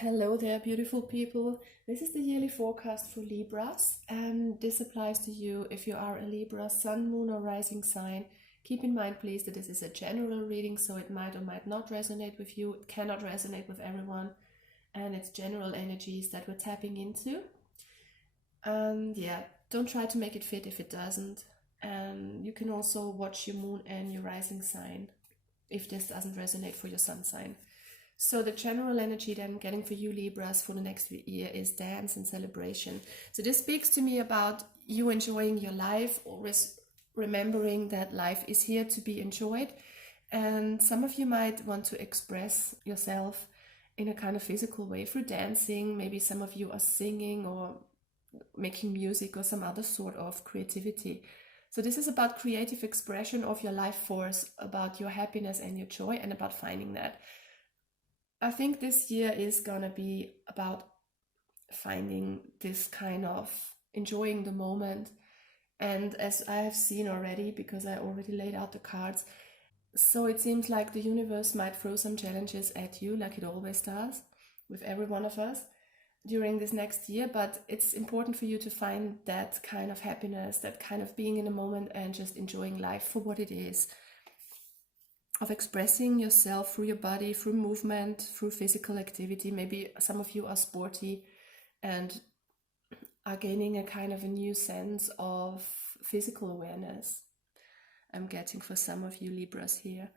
Hello there, beautiful people. This is the yearly forecast for Libras, and this applies to you if you are a Libra, sun, moon, or rising sign. Keep in mind, please, that this is a general reading, so it might or might not resonate with you. It cannot resonate with everyone, and it's general energies that we're tapping into. And yeah, don't try to make it fit if it doesn't. And you can also watch your moon and your rising sign if this doesn't resonate for your sun sign. So the general energy that I'm getting for you Libras for the next year is dance and celebration. So this speaks to me about you enjoying your life, always remembering that life is here to be enjoyed. And some of you might want to express yourself in a kind of physical way through dancing. Maybe some of you are singing or making music or some other sort of creativity. So this is about creative expression of your life force, about your happiness and your joy, and about finding that. I think this year is gonna be about finding this kind of enjoying the moment. And as I have seen already, because I already laid out the cards, so it seems like the universe might throw some challenges at you, like it always does with every one of us during this next year. But it's important for you to find that kind of happiness, that kind of being in the moment and just enjoying life for what it is, of expressing yourself through your body, through movement, through physical activity. Maybe some of you are sporty and are gaining a kind of a new sense of physical awareness. I'm getting for some of you Libras here.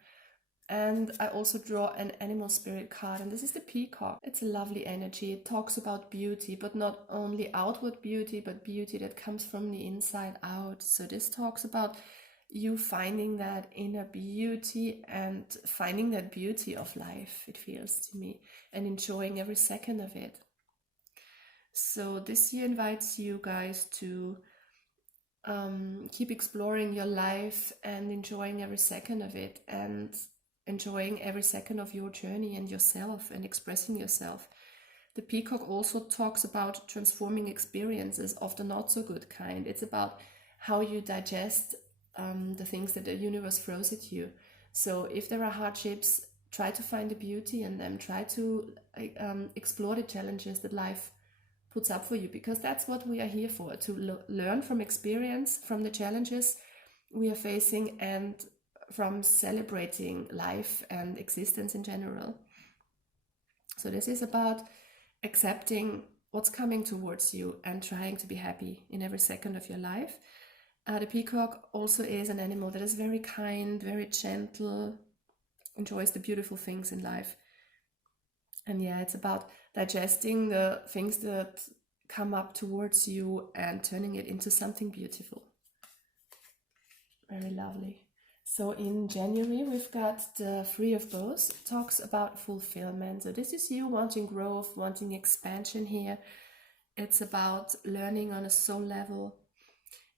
And I also draw an animal spirit card, and this is the peacock. It's a lovely energy. It talks about beauty, but not only outward beauty, but beauty that comes from the inside out. So this talks about you finding that inner beauty and finding that beauty of life, it feels to me, and enjoying every second of it. So this year invites you guys to keep exploring your life and enjoying every second of it, and enjoying every second of your journey and yourself and expressing yourself. The peacock also talks about transforming experiences of the not so good kind. It's about how you digest the things that the universe throws at you. So if there are hardships, try to find the beauty in them. Try to explore the challenges that life puts up for you, because that's what we are here for, to learn from experience, from the challenges we are facing, and from celebrating life and existence in general. So this is about accepting what's coming towards you and trying to be happy in every second of your life. The peacock also is an animal that is very kind, very gentle, enjoys the beautiful things in life. And yeah, it's about digesting the things that come up towards you and turning it into something beautiful. Very lovely. So in January, we've got the Three of Bows. It talks about fulfillment. So this is you wanting growth, wanting expansion here. It's about learning on a soul level.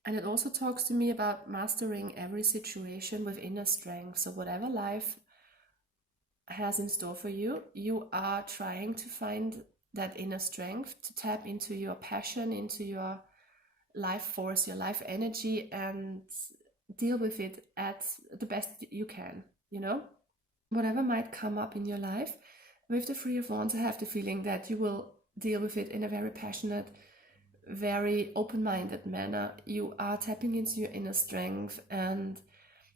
And it also talks to me about mastering every situation with inner strength. So whatever life has in store for you, you are trying to find that inner strength to tap into your passion, into your life force, your life energy, and deal with it at the best you can, whatever might come up in your life. With the Three of Wands, I have the feeling that you will deal with it in a very passionate, very open-minded manner. You are tapping into your inner strength, and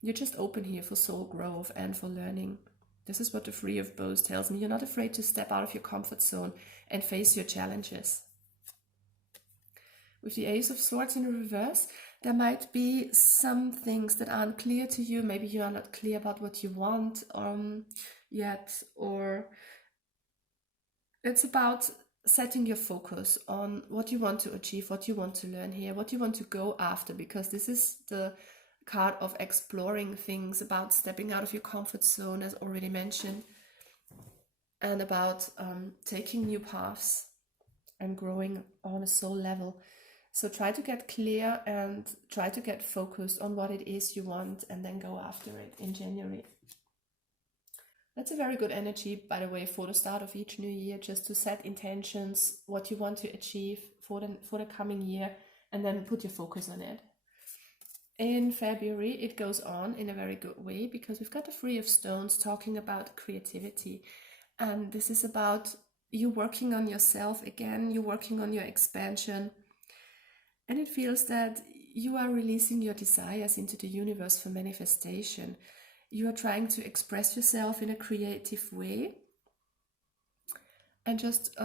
you're just open here for soul growth and for learning. This is what the Three of Bows tells me. You're not afraid to step out of your comfort zone and face your challenges. With the Ace of Swords in reverse, there might be some things that aren't clear to you. Maybe you are not clear about what you want yet, or it's about setting your focus on what you want to achieve, what you want to learn here, what you want to go after, because this is the card of exploring things, about stepping out of your comfort zone, as already mentioned, and about taking new paths and growing on a soul level. So try to get clear and try to get focused on what it is you want, and then go after it in January. That's a very good energy, by the way, for the start of each new year, just to set intentions, what you want to achieve for the coming year, and then put your focus on it. In February, it goes on in a very good way, because we've got the Three of Stones talking about creativity. And this is about you're working on yourself again, you're working on your expansion. And it feels that you are releasing your desires into the universe for manifestation. You are trying to express yourself in a creative way and just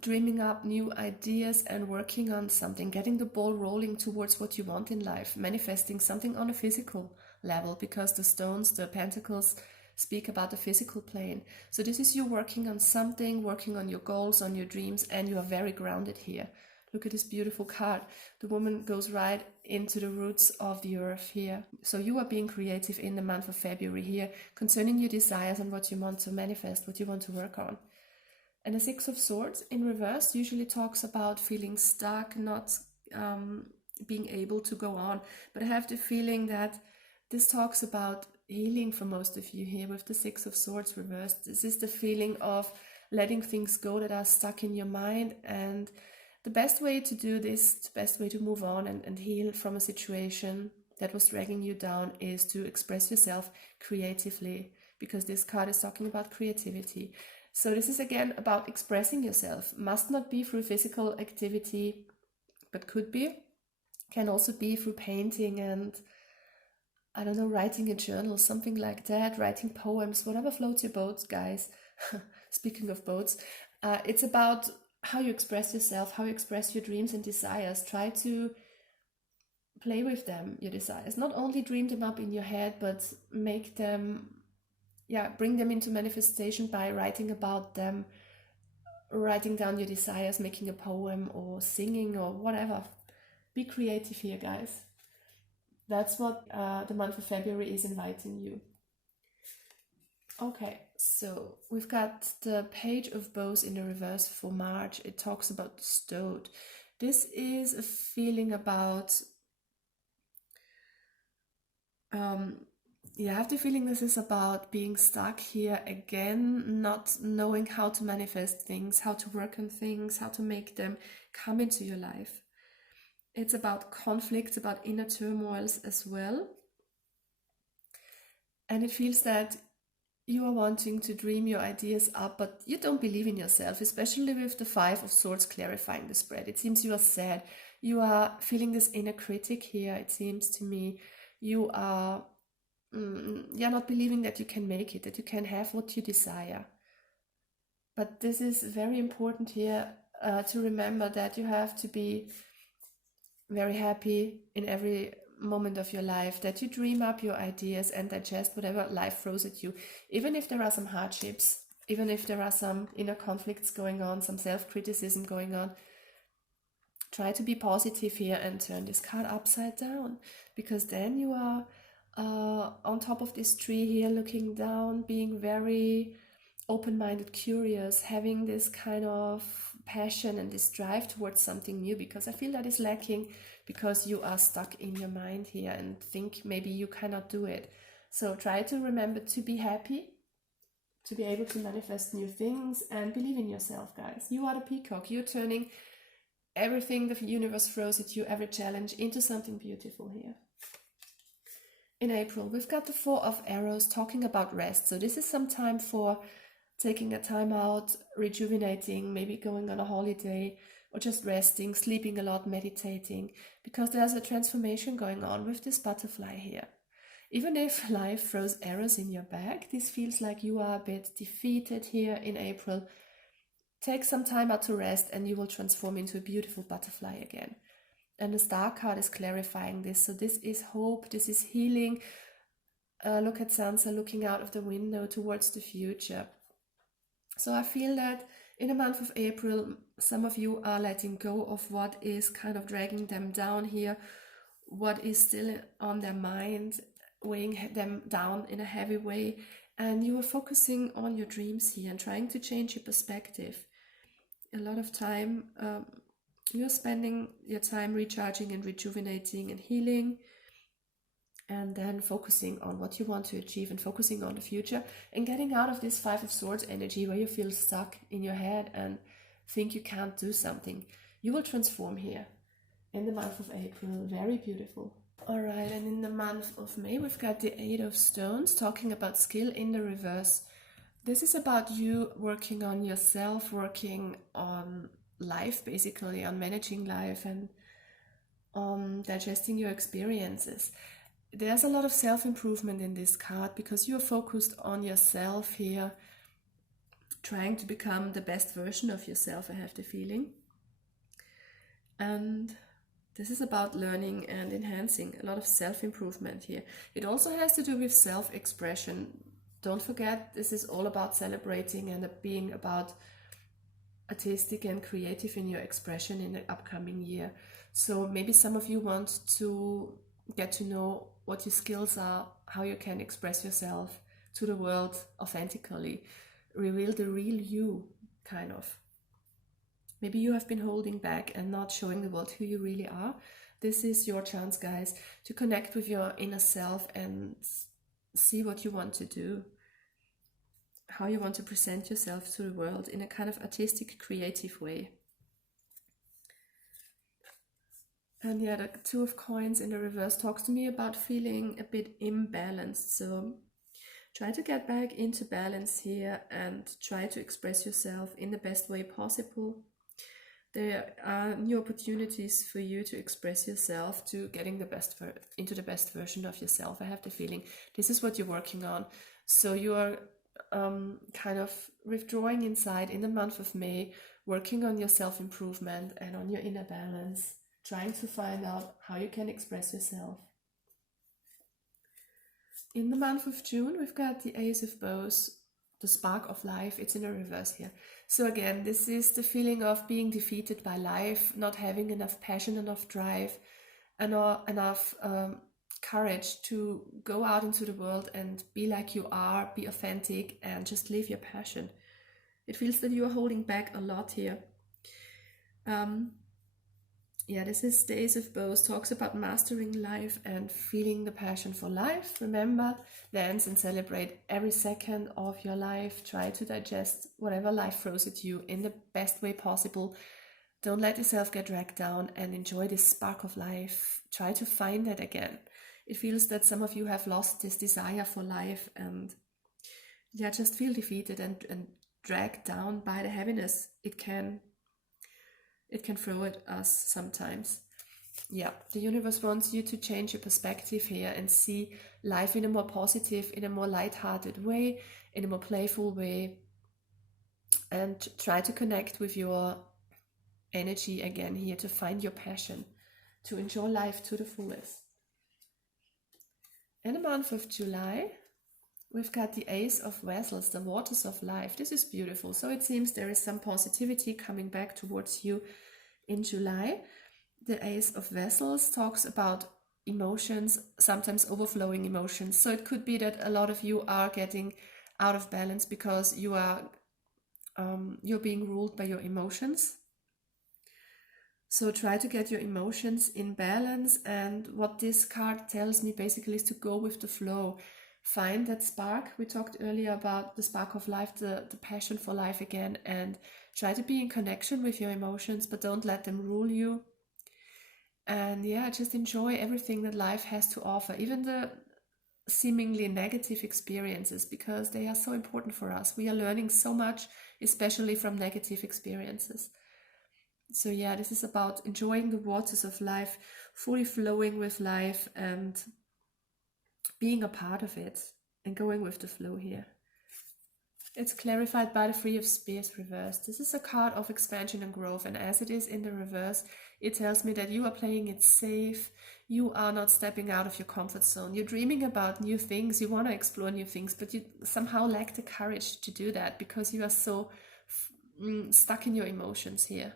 dreaming up new ideas and working on something, getting the ball rolling towards what you want in life, manifesting something on a physical level, because the stones, the pentacles, speak about the physical plane. So this is you working on something, working on your goals, on your dreams, and you are very grounded here. Look at this beautiful card. The woman goes right into the roots of the earth here. So you are being creative in the month of February here, concerning your desires and what you want to manifest, what you want to work on. And the Six of Swords in reverse usually talks about feeling stuck, not being able to go on. But I have the feeling that this talks about healing for most of you here with the Six of Swords reversed. This is the feeling of letting things go that are stuck in your mind. And the best way to do this, the best way to move on and heal from a situation that was dragging you down, is to express yourself creatively, because this card is talking about creativity. So this is again about expressing yourself. Must not be through physical activity, but could be. Can also be through painting and, I don't know, writing a journal, something like that, writing poems, whatever floats your boat, guys. Speaking of boats, it's about how you express yourself, how you express your dreams and desires. Try to play with them, your desires. Not only dream them up in your head, but make them, bring them into manifestation by writing about them, writing down your desires, making a poem or singing or whatever. Be creative here, guys. That's what the month of February is inviting you. Okay, so we've got the Page of Bows in the reverse for March. It talks about the Stoat. This is a feeling about, I have the feeling this is about being stuck here again, not knowing how to manifest things, how to work on things, how to make them come into your life. It's about conflicts, about inner turmoils as well. And it feels that you are wanting to dream your ideas up, but you don't believe in yourself, especially with the Five of Swords clarifying the spread. It seems you are sad. You are feeling this inner critic here, it seems to me. You are not believing that you can make it, that you can have what you desire. But this is very important here to remember that you have to be very happy in every moment of your life, that you dream up your ideas and digest whatever life throws at you, even if there are some hardships, even if there are some inner conflicts going on, some self-criticism going on. Try to be positive here and turn this card upside down, because then you are on top of this tree here, looking down, being very open-minded, curious, having this kind of passion and this drive towards something new, because I feel that is lacking because you are stuck in your mind here and think maybe you cannot do it. So try to remember to be happy, to be able to manifest new things, and believe in yourself, guys. You are the peacock. You're turning everything the universe throws at you, every challenge, into something beautiful here. In April, we've got the Four of Arrows talking about rest. So this is some time for taking a time out, rejuvenating, maybe going on a holiday, or just resting, sleeping a lot, meditating, because there's a transformation going on with this butterfly here. Even if life throws arrows in your back, this feels like you are a bit defeated here in April. Take some time out to rest and you will transform into a beautiful butterfly again. And the Star card is clarifying this. So this is hope, this is healing. Look at Sansa looking out of the window towards the future. So I feel that in the month of April, some of you are letting go of what is kind of dragging them down here, what is still on their mind, weighing them down in a heavy way. And you are focusing on your dreams here and trying to change your perspective. A lot of time, you're spending your time recharging and rejuvenating and healing, and then focusing on what you want to achieve and focusing on the future and getting out of this Five of Swords energy where you feel stuck in your head and think you can't do something. You will transform here in the month of April. Very beautiful. All right, and in the month of May, we've got the Eight of Stones talking about skill in the reverse. This is about you working on yourself, working on life, basically, on managing life and on digesting your experiences. There's a lot of self-improvement in this card because you're focused on yourself here, trying to become the best version of yourself, I have the feeling. And this is about learning and enhancing, a lot of self-improvement here. It also has to do with self-expression. Don't forget, this is all about celebrating and being about artistic and creative in your expression in the upcoming year. So maybe some of you want to get to know what your skills are, how you can express yourself to the world authentically, reveal the real you, kind of. Maybe you have been holding back and not showing the world who you really are. This is your chance, guys, to connect with your inner self and see what you want to do, how you want to present yourself to the world in a kind of artistic, creative way. And yeah, the Two of Coins in the reverse talks to me about feeling a bit imbalanced. So try to get back into balance here and try to express yourself in the best way possible. There are new opportunities for you to express yourself, to getting the best into the best version of yourself. I have the feeling this is what you're working on. So you are kind of withdrawing inside in the month of May, working on your self-improvement and on your inner balance, trying to find out how you can express yourself. In the month of June, we've got the Ace of Bows, the spark of life. It's in a reverse here. So again, this is the feeling of being defeated by life, not having enough passion, enough drive, and enough courage to go out into the world and be like you are, be authentic, and just live your passion. It feels that you are holding back a lot here. Yeah, this is the Ace of Bows, talks about mastering life and feeling the passion for life. Remember, dance and celebrate every second of your life. Try to digest whatever life throws at you in the best way possible. Don't let yourself get dragged down and enjoy this spark of life. Try to find it again. It feels that some of you have lost this desire for life and yeah, just feel defeated and dragged down by the heaviness it can throw at us sometimes. Yeah, the universe wants you to change your perspective here and see life in a more positive, in a more light-hearted way, in a more playful way, and try to connect with your energy again here, to find your passion, to enjoy life to the fullest. In the month of July, we've got the Ace of Vessels, the waters of life. This is beautiful. So it seems there is some positivity coming back towards you in July. The Ace of Vessels talks about emotions, sometimes overflowing emotions. So it could be that a lot of you are getting out of balance because you are you're being ruled by your emotions. So try to get your emotions in balance, and what this card tells me basically is to go with the flow. Find that spark. We talked earlier about the spark of life, the passion for life again, and try to be in connection with your emotions, but don't let them rule you. And yeah, just enjoy everything that life has to offer, even the seemingly negative experiences, because they are so important for us. We are learning so much, especially from negative experiences. So yeah, this is about enjoying the waters of life, fully flowing with life and being a part of it and going with the flow here. It's clarified by the Three of Spears reversed. This is a card of expansion and growth, and as it is in the reverse, it tells me that you are playing it safe. You are not stepping out of your comfort zone. You're dreaming about new things. You want to explore new things, but you somehow lack the courage to do that because you are so stuck in your emotions here.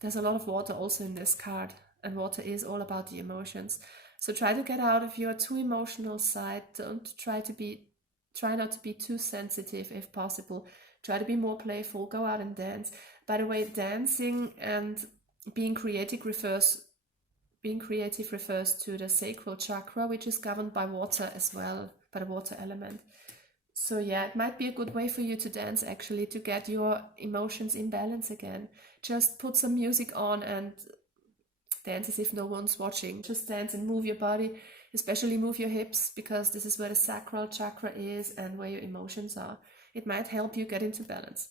There's a lot of water also in this card, and water is all about the emotions. So try to get out of your too emotional side. Try not to be too sensitive if possible. Try to be more playful. Go out and dance. By the way, dancing and being creative refers to the sacral chakra, which is governed by water as well, by the water element. So yeah, it might be a good way for you to dance, actually, to get your emotions in balance again. Just put some music on and dance as if no one's watching. Just dance and move your body, especially move your hips, because this is where the sacral chakra is and where your emotions are. it might help you get into balance.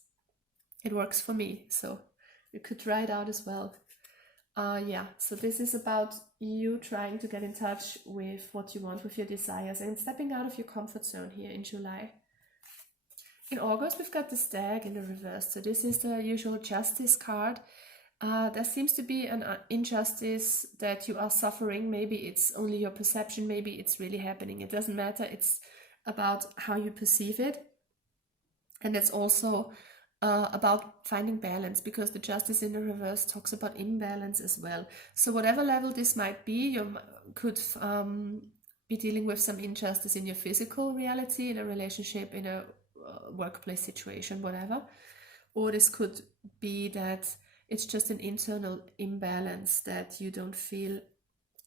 It works for me, so you could try it out as well. Yeah, so this is about you trying to get in touch with what you want, with your desires, and stepping out of your comfort zone here in July. In August, we've got the Stag in the reverse. So this is the usual Justice card. There seems to be an injustice that you are suffering. Maybe it's only your perception. Maybe it's really happening. It doesn't matter. It's about how you perceive it. And it's also about finding balance, because the Justice in the reverse talks about imbalance as well. So whatever level this might be, you could be dealing with some injustice in your physical reality, in a relationship, in a workplace situation, whatever. Or this could be that it's just an internal imbalance, that you don't feel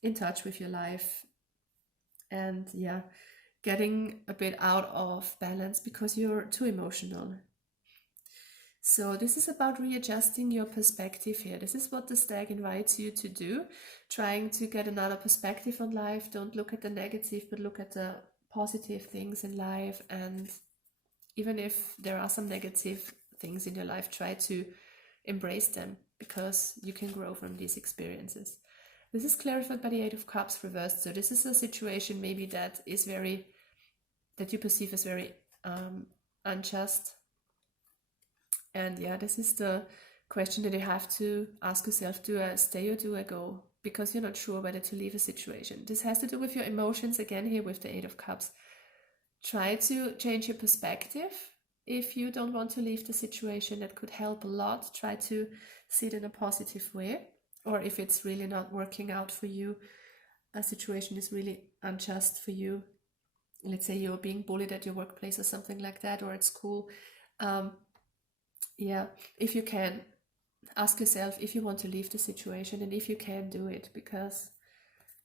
in touch with your life, and yeah, getting a bit out of balance because you're too emotional. So this is about readjusting your perspective here. This is what the Stag invites you to do, trying to get another perspective on life. Don't look at the negative, but look at the positive things in life. And even if there are some negative things in your life, try to embrace them, because you can grow from these experiences. This is clarified by the Eight of Cups reversed. So this is a situation maybe that you perceive as very unjust. And yeah, this is the question that you have to ask yourself: do I stay or do I go? Because you're not sure whether to leave a situation. This has to do with your emotions again here with the Eight of Cups. Try to change your perspective. If you don't want to leave the situation, that could help a lot. Try to see it in a positive way. Or if it's really not working out for you, a situation is really unjust for you. Let's say you're being bullied at your workplace or something like that, or at school. Yeah, if you can, ask yourself if you want to leave the situation, and if you can, do it, because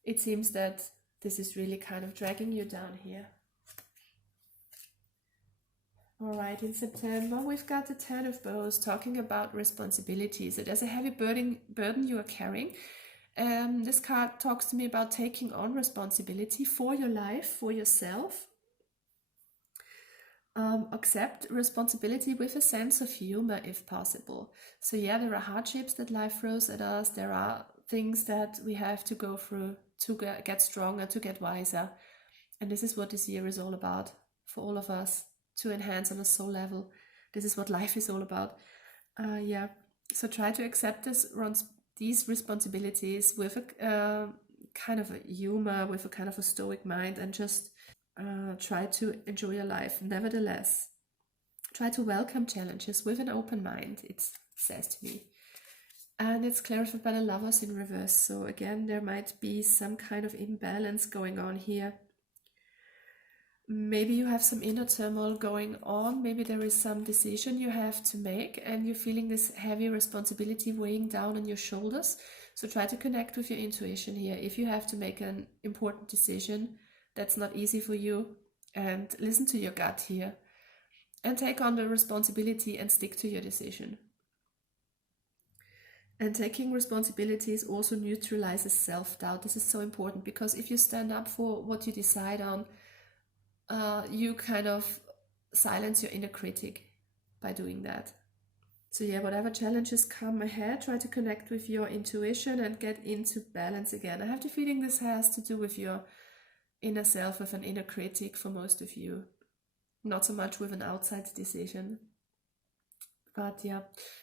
it seems that this is really kind of dragging you down here. All right, in September, we've got the Ten of Bows talking about responsibilities. So there's a heavy burden you are carrying. This card talks to me about taking on responsibility for your life, for yourself. Accept responsibility with a sense of humor if possible. So yeah, there are hardships that life throws at us. There are things that we have to go through to get stronger, to get wiser. And this is what this year is all about for all of us, to enhance on a soul level. This is what life is all about. Yeah, so try to accept these responsibilities with a kind of a humor, with a kind of a stoic mind, and just try to enjoy your life. Nevertheless, try to welcome challenges with an open mind, it says to me. And it's clarified by the Lovers in reverse. So again, there might be some kind of imbalance going on here. Maybe you have some inner turmoil going on. Maybe there is some decision you have to make, and you're feeling this heavy responsibility weighing down on your shoulders. So try to connect with your intuition here. If you have to make an important decision that's not easy for you, and listen to your gut here, and take on the responsibility and stick to your decision. And taking responsibilities also neutralizes self-doubt. This is so important, because if you stand up for what you decide on, you kind of silence your inner critic by doing that. So yeah, whatever challenges come ahead, try to connect with your intuition and get into balance again. I have the feeling this has to do with your inner self, with an inner critic for most of you, not so much with an outside decision. But yeah,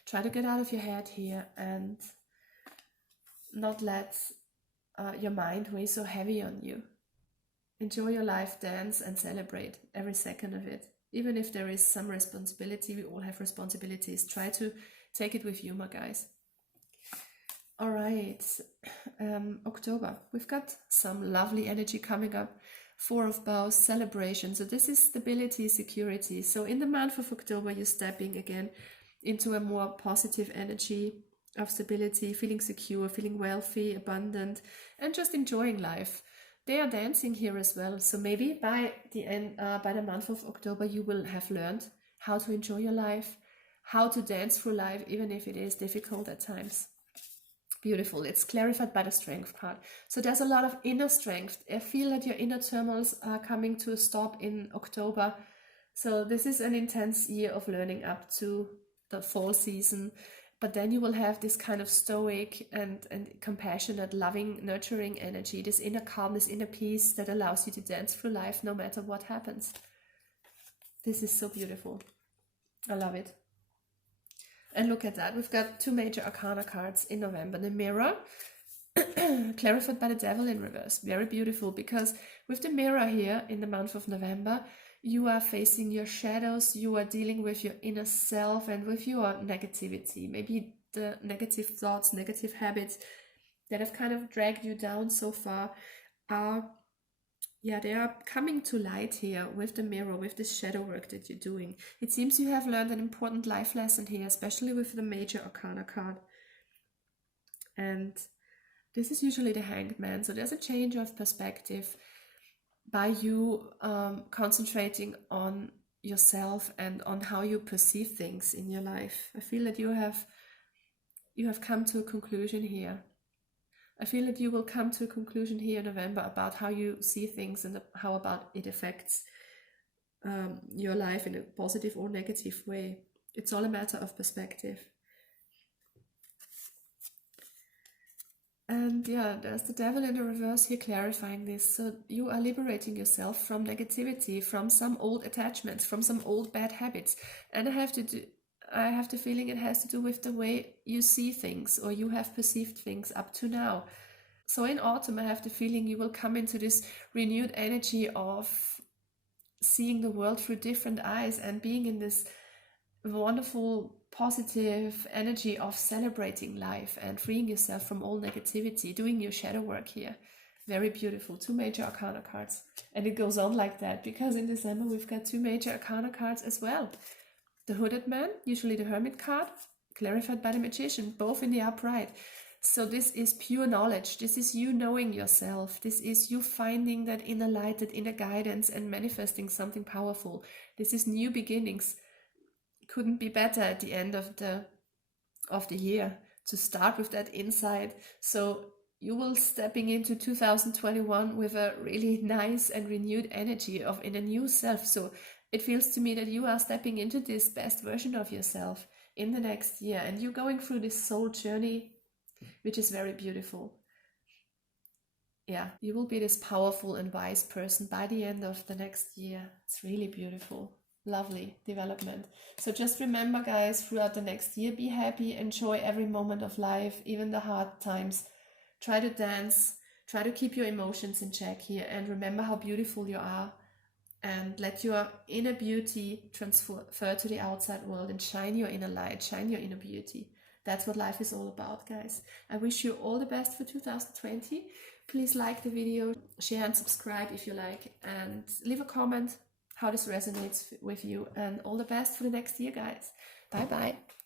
try to get out of your head here and not let your mind weigh so heavy on you. Enjoy your life, dance and celebrate every second of it. Even if there is some responsibility, we all have responsibilities. Try to take it with humor, guys. All right, October. We've got some lovely energy coming up. Four of Bows, celebration. So this is stability, security. So in the month of October, you're stepping again into a more positive energy of stability, feeling secure, feeling wealthy, abundant, and just enjoying life. They are dancing here as well. So maybe by the month of October, you will have learned how to enjoy your life, how to dance through life, even if it is difficult at times. Beautiful. It's clarified by the Strength card. So there's a lot of inner strength. I feel that your inner turmoils are coming to a stop in October. So this is an intense year of learning up to the fall season, but then you will have this kind of stoic and compassionate, loving, nurturing energy, this inner calm, this inner peace that allows you to dance through life no matter what happens. This is so beautiful. I love it. And look at that. We've got 2 major arcana cards in November. The Mirror, clarified by the Devil in reverse. Very beautiful, because with the Mirror here in the month of November, you are facing your shadows, you are dealing with your inner self and with your negativity. Maybe the negative thoughts, negative habits that have kind of dragged you down so far are, they are coming to light here with the Mirror, with this shadow work that you're doing. It seems you have learned an important life lesson here, especially with the major arcana card. And this is usually the Hanged Man. So there's a change of perspective by you concentrating on yourself and on how you perceive things in your life. I feel that you have come to a conclusion here. I feel that you will come to a conclusion here in November about how you see things and how about it affects your life in a positive or negative way. It's all a matter of perspective. And there's the Devil in the reverse here clarifying this. So you are liberating yourself from negativity, from some old attachments, from some old bad habits. And I have the feeling it has to do with the way you see things or you have perceived things up to now. So in autumn, I have the feeling you will come into this renewed energy of seeing the world through different eyes and being in this wonderful positive energy of celebrating life and freeing yourself from all negativity, doing your shadow work here. Very beautiful. 2 major arcana cards. And it goes on like that because in December we've got 2 major arcana cards as well. The Hooded Man, usually the Hermit card, clarified by the Magician, both in the upright. So this is pure knowledge. This is you knowing yourself. This is you finding that inner light, that inner guidance and manifesting something powerful. This is new beginnings. Couldn't be better at the end of the year to start with that insight. So you will stepping into 2021 with a really nice and renewed energy of in a new self. So it feels to me that you are stepping into this best version of yourself in the next year, and you're going through this soul journey, which is very beautiful. You will be this powerful and wise person by the end of the next year. It's really beautiful. Lovely development. So just remember, guys, throughout the next year, be happy, enjoy every moment of life, even the hard times. Try to dance, try to keep your emotions in check here, and remember how beautiful you are, and let your inner beauty transfer to the outside world and shine your inner light, shine your inner beauty. That's what life is all about, guys. I wish you all the best for 2020. Please like the video, share and subscribe if you like, and leave a comment how this resonates with you, and all the best for the next year, guys. Bye bye.